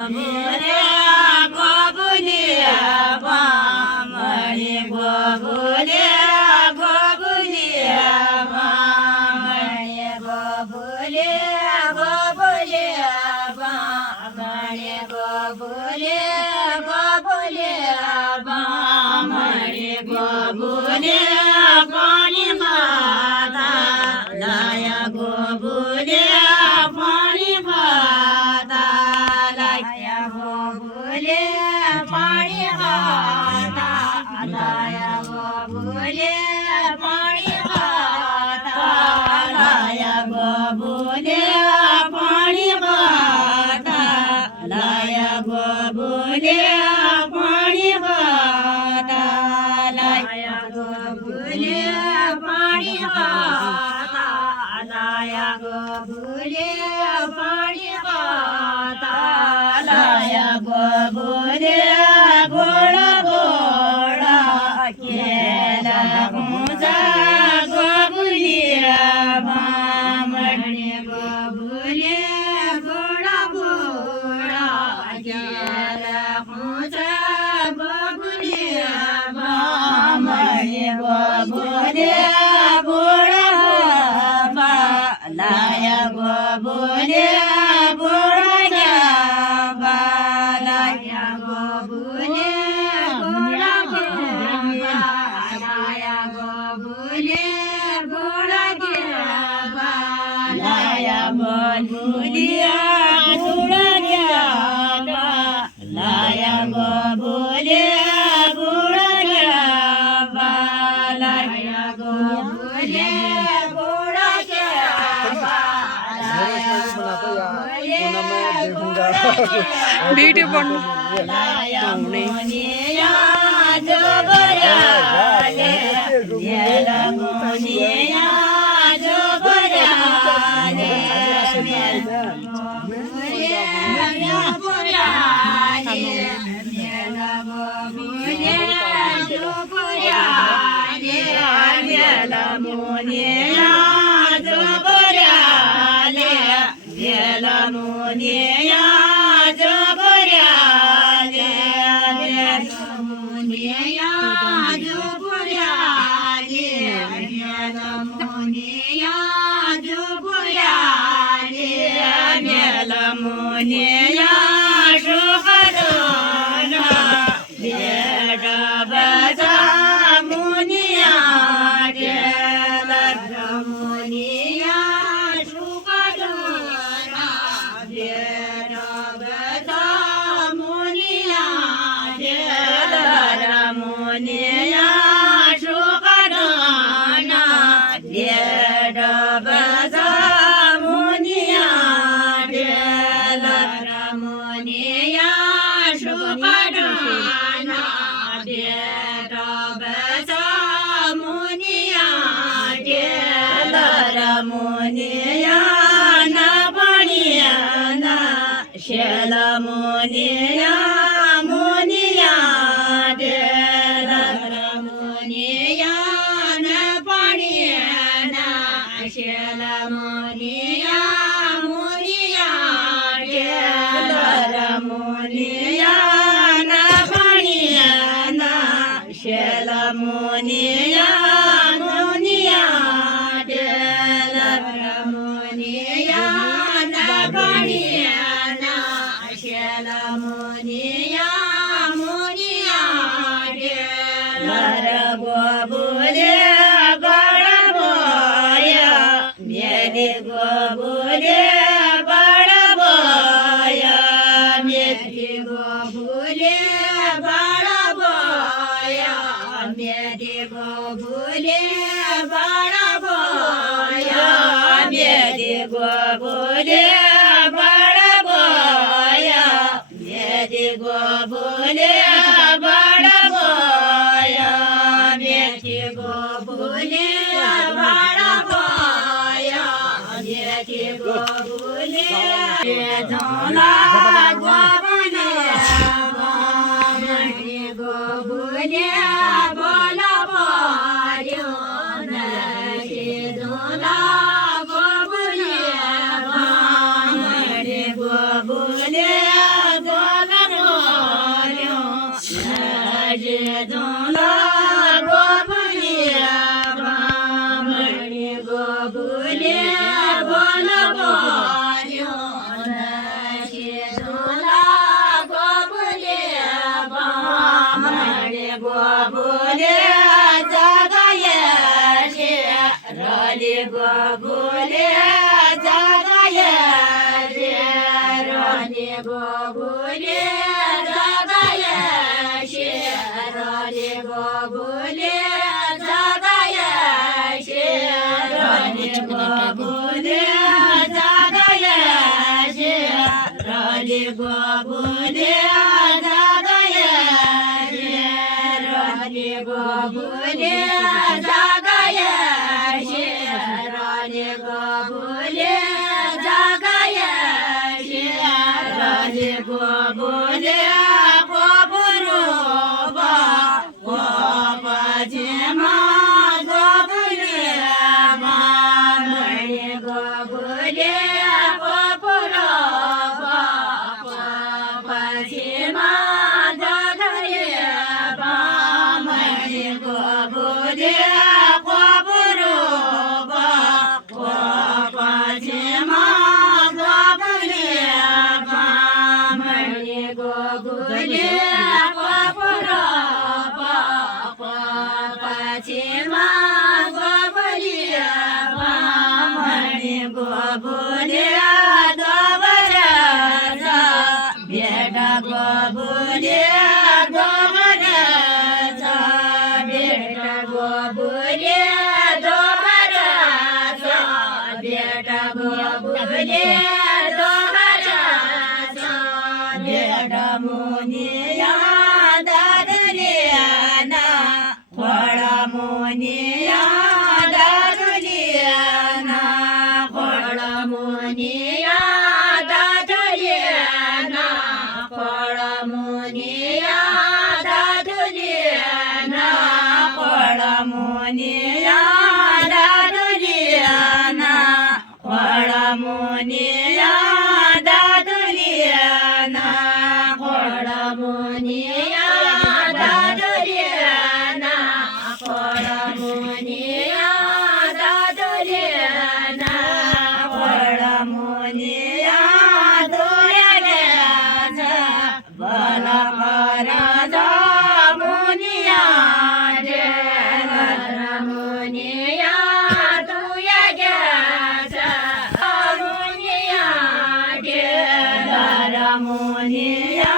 Mure gobulia mani gobulia gobulia mani gobulia gobulia mani gobulia gobulia mani gobulia pani mata laya gobulia pani mata laya gobulia pani mata laya gobulia pani mata laya gobulia pani mata laya gobulia pani mata laya gobulia pani mata laya gobulia pani mata laya gobulia gola gola kela muza gobulia mamani gobulia gola gola kela muza gobulia mamani gobulia gola gola laya gobulia gola laya gobulia gola gola laya gobulia gola gola laya gobulia gola gola laya gobulia gola gola laya gobulia gola video बन्नु Shela Monia Monia Dela Monia na Paniana Shela Monia Monia Dela Monia na Paniana Shela Monia Monia Dela Monia na Paniana Shela Monia Monia Dela gobulia baraboya mieli gobulia baraboya mieli gobulia baraboya mieli gobulia baraboya mieli gobulia baraboya mieli gobulia baraboya mieli gobulia baraboya mieli gobulia गोबुले जगायशे राले गोबुले जगायशे राले गोबुले जगायशे राले गोबुले जगायशे राले गोबुले जगायशे राले गोबुले जगायशे राले गोबुले गोबुरुबा गोपाजेमा गोबुले मामळे गोबुले गोबुरुबा गोपाजेमा गोबुले मामळे गोबुले गोबुरुबा गोपाजेमा गोबुले मामळे गोबुले गोबुरुबा गोपाजेमा गोबुले मामळे गोबुले दोबराजा बेटा गोबुले दोबराजा बेटा गोबुले दोबराजा बेटा गोबुले दोबराजा बेटा मुनिया दादुलियाना खोडा मुनिया दादुलियाना खोडा मुनिया दादुलियाना खोडा मुनिया दादुलियाना खोडा मुनिया दादुलियाना खोडा मुनिया दादुलियाना खोडा मुनिया दादुलियाना खोडा मुनिया दादुलियाना खोडा मुनिया दोऱ्याचा भला राजा मुनिया जय मुनिया तुया घ्याचा मुनिया जय मुनिया